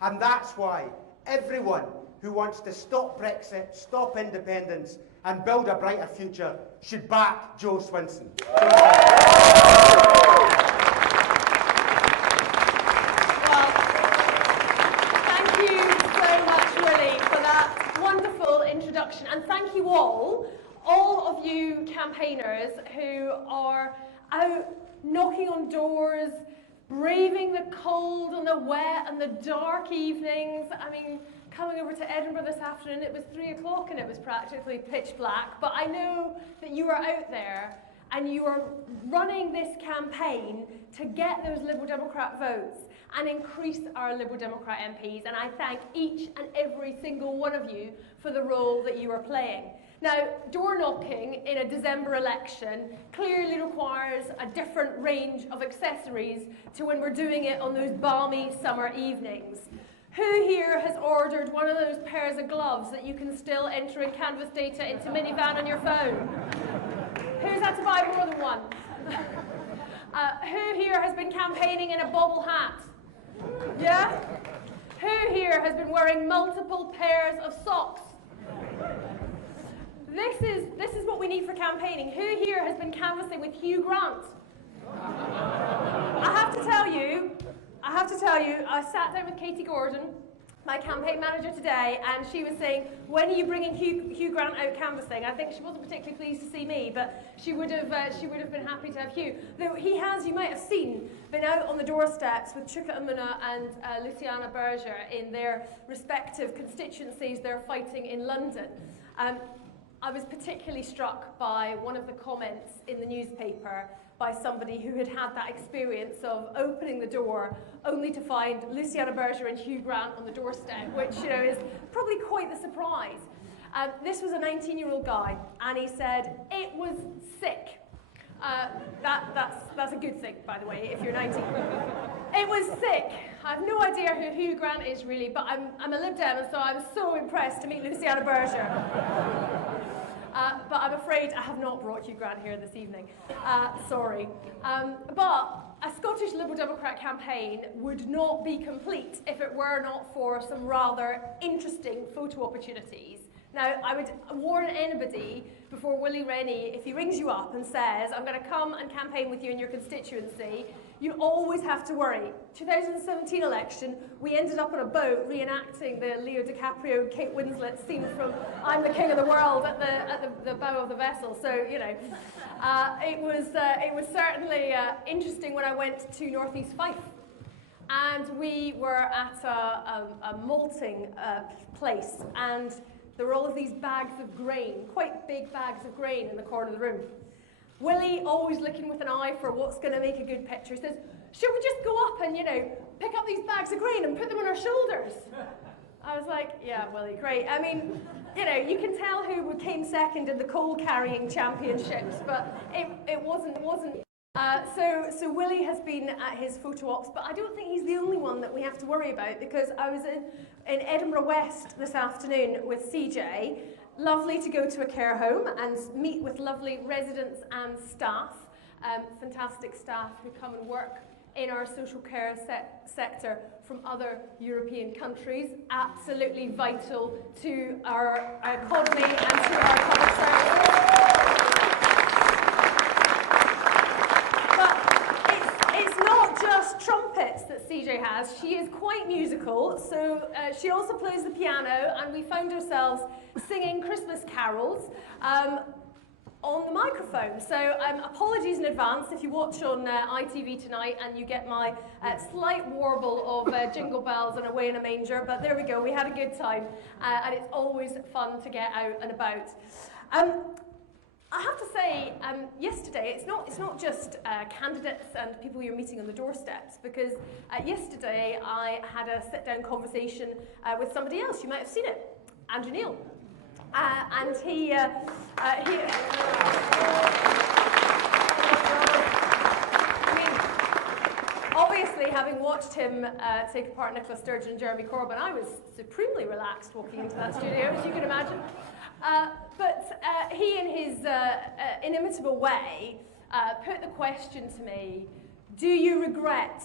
And that's why everyone who wants to stop Brexit, stop independence, and build a brighter future should back Jo Swinson. Well, thank you so much, Willie, for that wonderful introduction. And thank you all of you campaigners who are out knocking on doors, braving the cold and the wet and the dark evenings. I mean, coming over to Edinburgh this afternoon, it was 3 o'clock and it was practically pitch black. But I know that you are out there and you are running this campaign to get those Liberal Democrat votes and increase our Liberal Democrat MPs. And I thank each and every single one of you for the role that you are playing. Now, door knocking in a December election clearly requires a different range of accessories to when we're doing it on those balmy summer evenings. Who here has ordered one of those pairs of gloves that you can still enter in Canvas data into minivan on your phone? Who's had to buy more than one? Who here has been campaigning in a bobble hat? Yeah? Who here has been wearing multiple pairs of socks? This is what we need for campaigning. Who here has been canvassing with Hugh Grant? I have to tell you, I sat down with Katie Gordon, my campaign manager today, and she was saying, when are you bringing Hugh Grant out canvassing? I think she wasn't particularly pleased to see me, but she would have been happy to have Hugh. Though he has, you might have seen, been out on the doorsteps with Chuka Umunna and Luciana Berger in their respective constituencies they're fighting in London. I was particularly struck by one of the comments in the newspaper by somebody who had had that experience of opening the door only to find Luciana Berger and Hugh Grant on the doorstep, which is probably quite the surprise. This was a 19-year-old guy, and he said, it was sick. That's a good thing, by the way, if you're 19. It was sick. I have no idea who Hugh Grant is, really, but I'm a Lib Dem, and so I was so impressed to meet Luciana Berger. But I'm afraid I have not brought Hugh Grant here this evening. Sorry. But a Scottish Liberal Democrat campaign would not be complete if it were not for some rather interesting photo opportunities. Now, I would warn anybody before Willie Rennie, if he rings you up and says, I'm going to come and campaign with you in your constituency, you always have to worry. 2017 election, we ended up on a boat reenacting the Leo DiCaprio and Kate Winslet scene from I'm the King of the World at the bow of the vessel. So, it was certainly interesting when I went to North East Fife. And we were at a malting place, and there were all of these bags of grain, quite big bags of grain in the corner of the room. Willie, always looking with an eye for what's going to make a good picture, says, should we just go up and, pick up these bags of grain and put them on our shoulders? I was like, yeah, Willie, great. I mean, you can tell who came second in the coal-carrying championships, but it wasn't. So Willie has been at his photo ops, but I don't think he's the only one that we have to worry about, because I was in Edinburgh West this afternoon with CJ. Lovely to go to a care home and meet with lovely residents and staff, fantastic staff who come and work in our social care sector from other European countries, absolutely vital to our economy and to our public services. Trumpets that CJ has. She is quite musical, so she also plays the piano, and we found ourselves singing Christmas carols on the microphone. So apologies in advance if you watch on ITV tonight and you get my slight warble of Jingle Bells and Away in a Manger, but there we go, we had a good time, and it's always fun to get out and about. I have to say, yesterday, it's not just candidates and people you're meeting on the doorsteps, because yesterday I had a sit-down conversation with somebody else. You might have seen it, Andrew Neil. And he I mean, obviously, having watched him take apart Nicola Sturgeon and Jeremy Corbyn, I was supremely relaxed walking into that studio, as you can imagine. But he, in his inimitable way, put the question to me, do you regret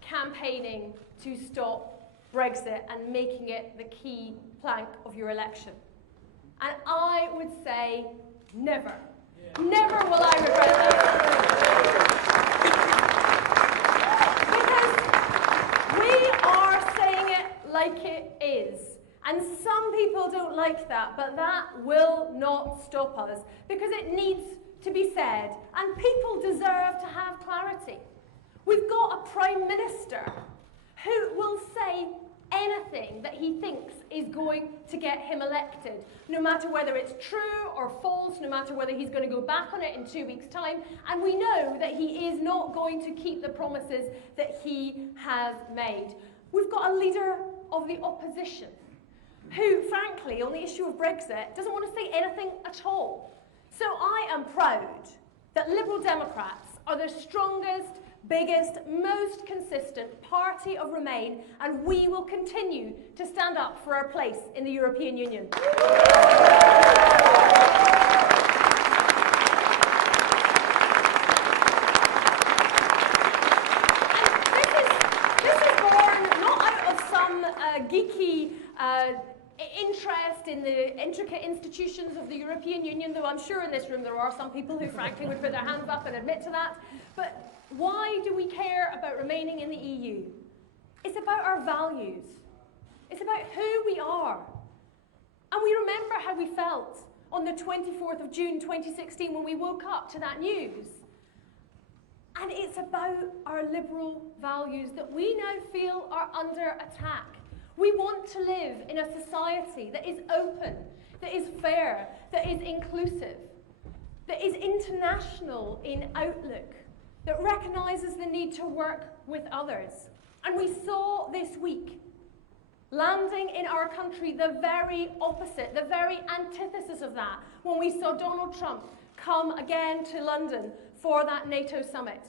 campaigning to stop Brexit and making it the key plank of your election? And I would say never. Yeah. Never will I regret that. Because we are saying it like it is. And some people don't like that, but that will not stop us, because it needs to be said, and people deserve to have clarity. We've got a Prime Minister who will say anything that he thinks is going to get him elected, no matter whether it's true or false, no matter whether he's going to go back on it in 2 weeks' time, and we know that he is not going to keep the promises that he has made. We've got a leader of the opposition who, frankly, on the issue of Brexit, doesn't want to say anything at all. So I am proud that Liberal Democrats are the strongest, biggest, most consistent party of Remain, and we will continue to stand up for our place in the European Union. And this is born not out of some geeky interest in the intricate institutions of the European Union, though I'm sure in this room there are some people who frankly would put their hands up and admit to that. But why do we care about remaining in the EU? It's about our values. It's about who we are. And we remember how we felt on the 24th of June 2016 when we woke up to that news. And it's about our liberal values that we now feel are under attack. We want to live in a society that is open, that is fair, that is inclusive, that is international in outlook, that recognises the need to work with others. And we saw this week, landing in our country, the very opposite, the very antithesis of that, when we saw Donald Trump come again to London for that NATO summit.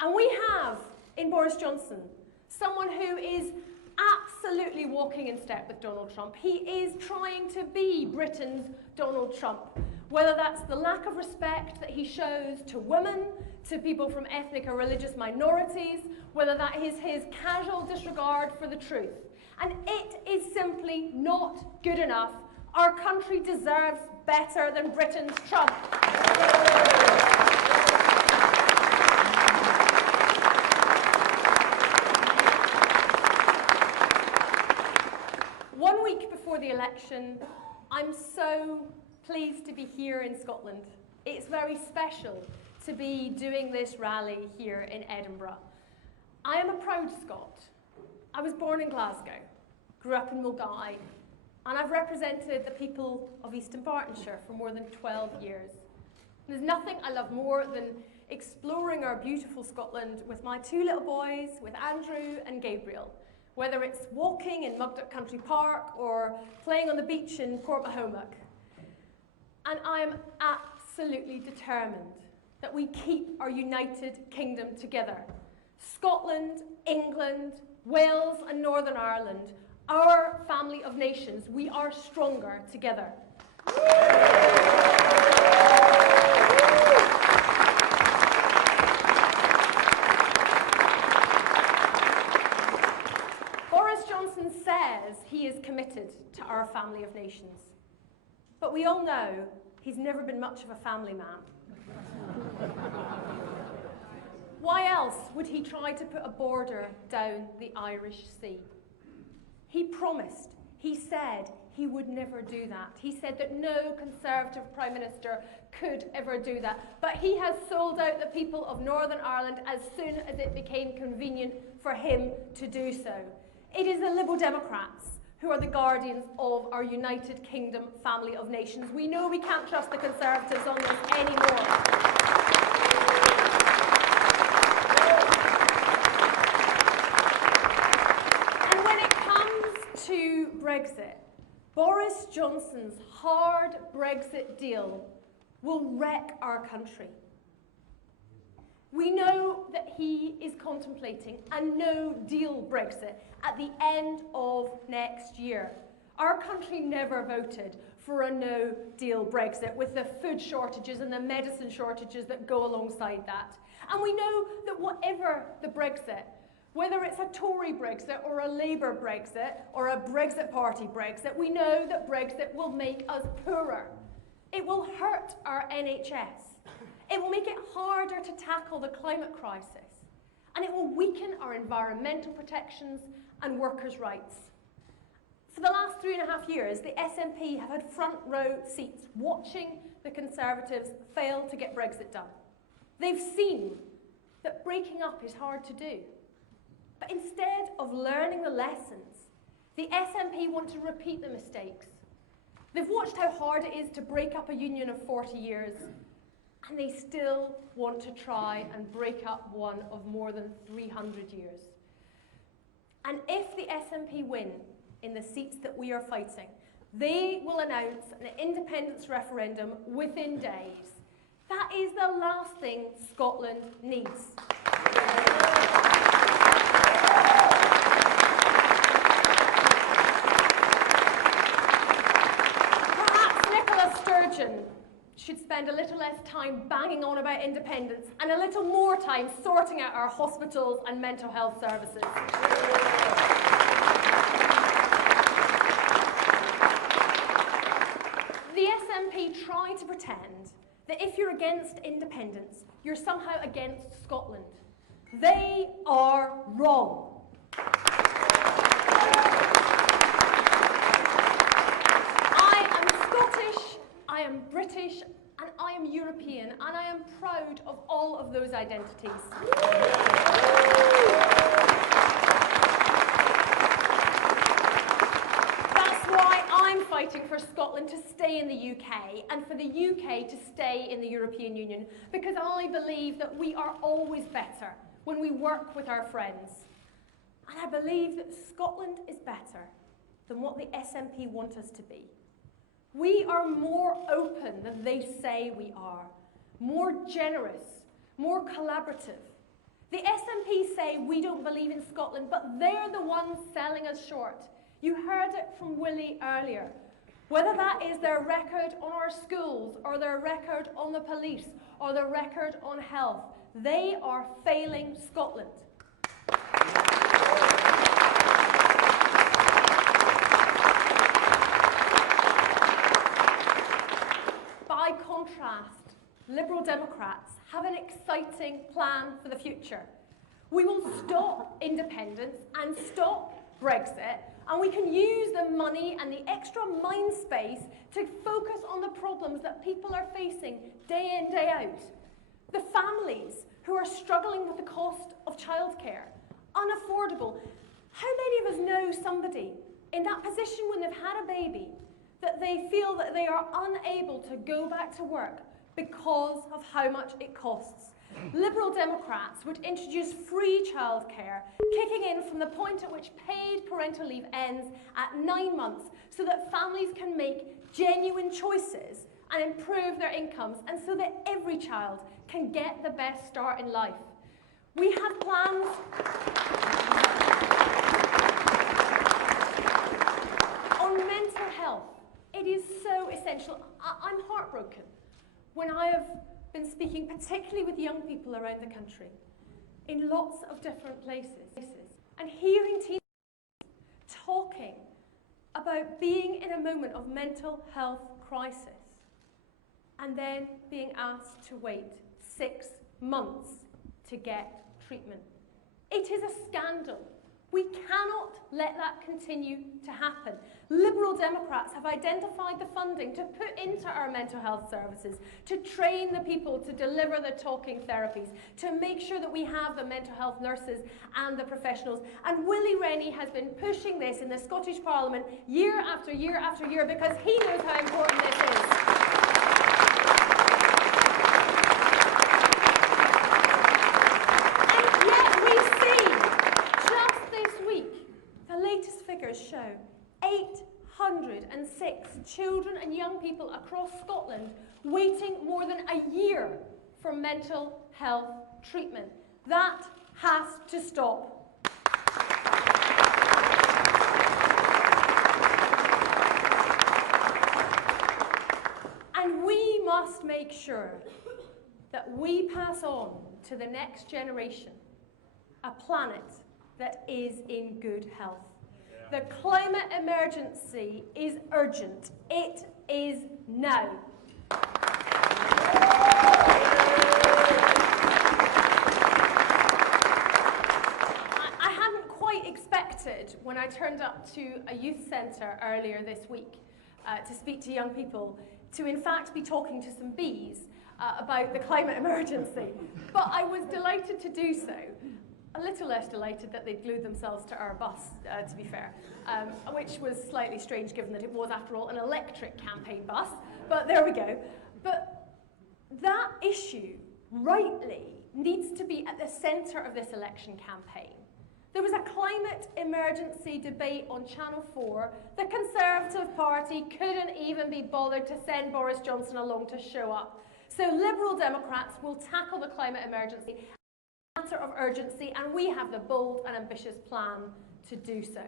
And we have, in Boris Johnson, someone who is absolutely walking in step with Donald Trump. He is trying to be Britain's Donald Trump, whether that's the lack of respect that he shows to women, to people from ethnic or religious minorities, whether that is his casual disregard for the truth. And it is simply not good enough. Our country deserves better than Britain's Trump. 1 week before the election, I'm so pleased to be here in Scotland. It's very special to be doing this rally here in Edinburgh. I am a proud Scot. I was born in Glasgow, grew up in Mulgai, and I've represented the people of Eastern Bartonshire for more than 12 years. There's nothing I love more than exploring our beautiful Scotland with my two little boys, with Andrew and Gabriel, whether it's walking in Mugdock Country Park or playing on the beach in Portmahomack. And I am absolutely determined that we keep our United Kingdom together. Scotland, England, Wales and Northern Ireland, our family of nations, we are stronger together. Boris Johnson says he is committed to our family of nations. But we all know he's never been much of a family man. Why else would he try to put a border down the Irish Sea? He promised, he said he would never do that. He said that no Conservative Prime Minister could ever do that. But he has sold out the people of Northern Ireland as soon as it became convenient for him to do so. It is the Liberal Democrats who are the guardians of our United Kingdom family of nations. We know we can't trust the Conservatives on this anymore. To Brexit, Boris Johnson's hard Brexit deal will wreck our country. We know that he is contemplating a no-deal Brexit at the end of next year. Our country never voted for a no-deal Brexit with the food shortages and the medicine shortages that go alongside that. And we know that whatever the Brexit, Whether it's a Tory Brexit or a Labour Brexit or a Brexit Party Brexit, we know that Brexit will make us poorer. It will hurt our NHS. It will make it harder to tackle the climate crisis. And it will weaken our environmental protections and workers' rights. For the last 3.5 years, the SNP have had front row seats watching the Conservatives fail to get Brexit done. They've seen that breaking up is hard to do. But instead of learning the lessons, the SNP want to repeat the mistakes. They've watched how hard it is to break up a union of 40 years, and they still want to try and break up one of more than 300 years. And if the SNP win in the seats that we are fighting, they will announce an independence referendum within days. That is the last thing Scotland needs. Should spend a little less time banging on about independence and a little more time sorting out our hospitals and mental health services. The SNP try to pretend that if you're against independence, you're somehow against Scotland. They are wrong. I am British, and I am European, and I am proud of all of those identities. That's why I'm fighting for Scotland to stay in the UK, and for the UK to stay in the European Union, because I believe that we are always better when we work with our friends. And I believe that Scotland is better than what the SNP want us to be. We are more open than they say we are, more generous, more collaborative. The SNP say we don't believe in Scotland, but they're the ones selling us short. You heard it from Willie earlier. Whether that is their record on our schools, or their record on the police, or their record on health, they are failing Scotland. By contrast, Liberal Democrats have an exciting plan for the future. We will stop independence and stop Brexit, and we can use the money and the extra mind space to focus on the problems that people are facing day in, day out. The families who are struggling with the cost of childcare, unaffordable. How many of us know somebody in that position when they've had a baby that they feel that they are unable to go back to work because of how much it costs? Liberal Democrats would introduce free childcare, kicking in from the point at which paid parental leave ends at 9 months, so that families can make genuine choices and improve their incomes, and so that every child can get the best start in life. We have plans on mental health. It is so essential. I'm heartbroken when I have been speaking particularly with young people around the country in lots of different places and hearing teenagers talking about being in a moment of mental health crisis and then being asked to wait 6 months to get treatment. It is a scandal. We cannot let that continue to happen. Liberal Democrats have identified the funding to put into our mental health services, to train the people to deliver the talking therapies, to make sure that we have the mental health nurses and the professionals. And Willie Rennie has been pushing this in the Scottish Parliament year after year after year because he knows how important this is. Show 806 children and young people across Scotland waiting more than a year for mental health treatment. That has to stop. And we must make sure that we pass on to the next generation a planet that is in good health. The climate emergency is urgent. It is now. I hadn't quite expected, when I turned up to a youth centre earlier this week to speak to young people, to in fact be talking to some bees about the climate emergency. But I was delighted to do so. A little less delighted that they'd glued themselves to our bus, to be fair, which was slightly strange given that it was, after all, an electric campaign bus. But there we go. But that issue, rightly, needs to be at the centre of this election campaign. There was a climate emergency debate on Channel 4. The Conservative Party couldn't even be bothered to send Boris Johnson along to show up. So Liberal Democrats will tackle the climate emergency as a matter of urgency, and we have the bold and ambitious plan to do so.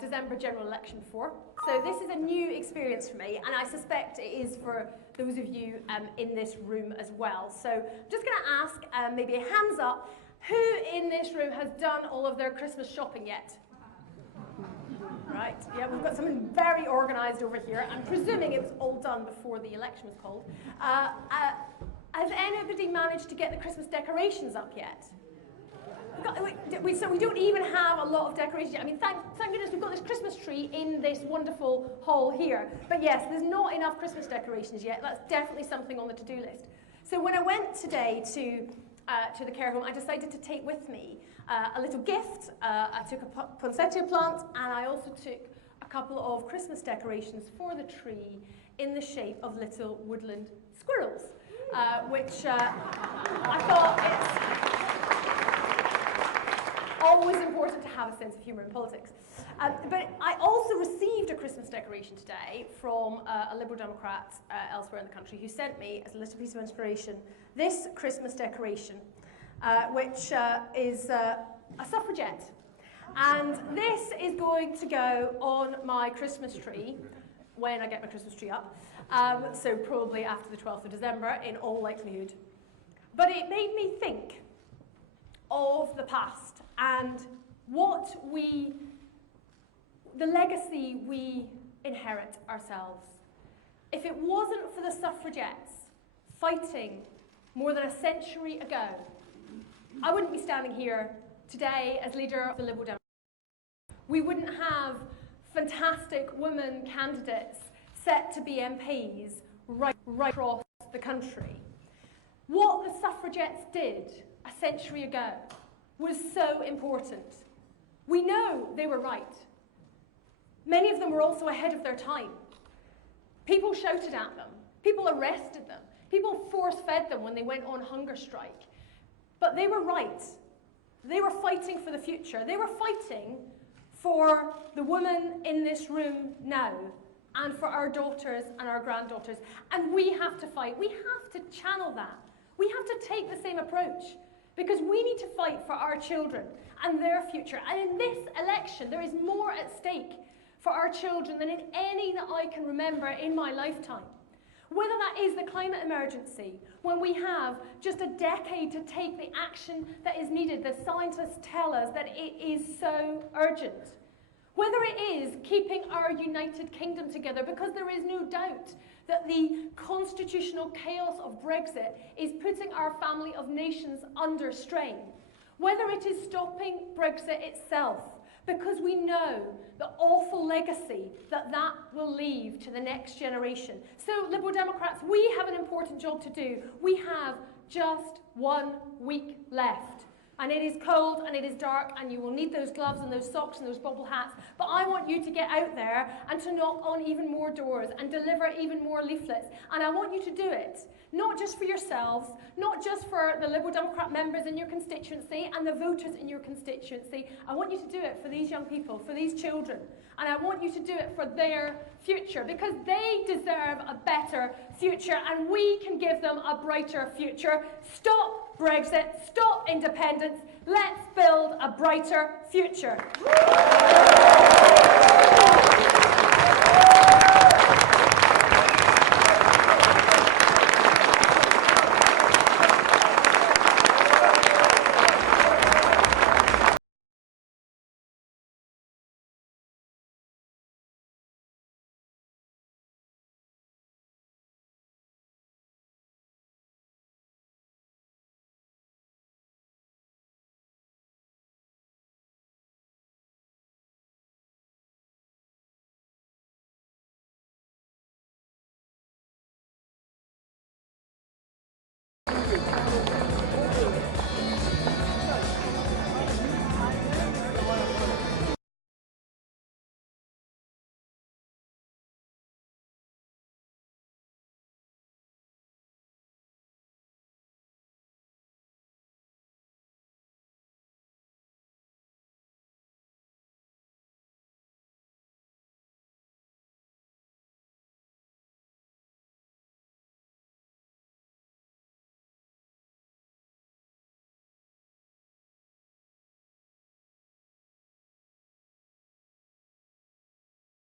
December general election before, so this is a new experience for me, and I suspect it is for those of you in this room as well. So I'm just going to ask maybe a hands up, who in this room has done all of their Christmas shopping yet? Right, yeah, we've got someone very organised over here. I'm presuming it was all done before the election was called. Has anybody managed to get the Christmas decorations up yet? So we don't even have a lot of decorations yet. I mean, thank goodness we've got this Christmas tree in this wonderful hall here. But yes, there's not enough Christmas decorations yet. That's definitely something on the to-do list. So when I went today to the care home, I decided to take with me a little gift. I took a poinsettia plant, and I also took a couple of Christmas decorations for the tree in the shape of little woodland squirrels, which I thought it's always important to have a sense of humour in politics. But I also received a Christmas decoration today from a Liberal Democrat elsewhere in the country who sent me, as a little piece of inspiration, this Christmas decoration, which is a suffragette. And this is going to go on my Christmas tree when I get my Christmas tree up, so probably after the 12th of December in all likelihood. But it made me think of the past and the legacy we inherit ourselves. If it wasn't for the suffragettes fighting more than a century ago, I wouldn't be standing here today as leader of the Liberal Democrats. We wouldn't have fantastic women candidates set to be MPs right across the country. What the suffragettes did a century ago was so important. We know they were right. Many of them were also ahead of their time. People shouted at them. People arrested them. People force-fed them when they went on hunger strike. But they were right. They were fighting for the future. They were fighting for the women in this room now, and for our daughters and our granddaughters. And we have to fight. We have to channel that. We have to take the same approach, because we need to fight for our children and their future. And in this election, there is more at stake for our children than in any that I can remember in my lifetime. Whether that is the climate emergency, when we have just a decade to take the action that is needed, the scientists tell us that it is so urgent. Whether it is keeping our United Kingdom together, because there is no doubt that the constitutional chaos of Brexit is putting our family of nations under strain. Whether it is stopping Brexit itself, because we know the awful legacy that that will leave to the next generation. So, Liberal Democrats, we have an important job to do. We have just 1 week left. And it is cold and it is dark, and you will need those gloves and those socks and those bobble hats. But I want you to get out there and to knock on even more doors and deliver even more leaflets. And I want you to do it, not just for yourselves, not just for the Liberal Democrat members in your constituency and the voters in your constituency. I want you to do it for these young people, for these children. And I want you to do it for their future, because they deserve a better future, and we can give them a brighter future. Stop Brexit, stop independence, let's build a brighter future.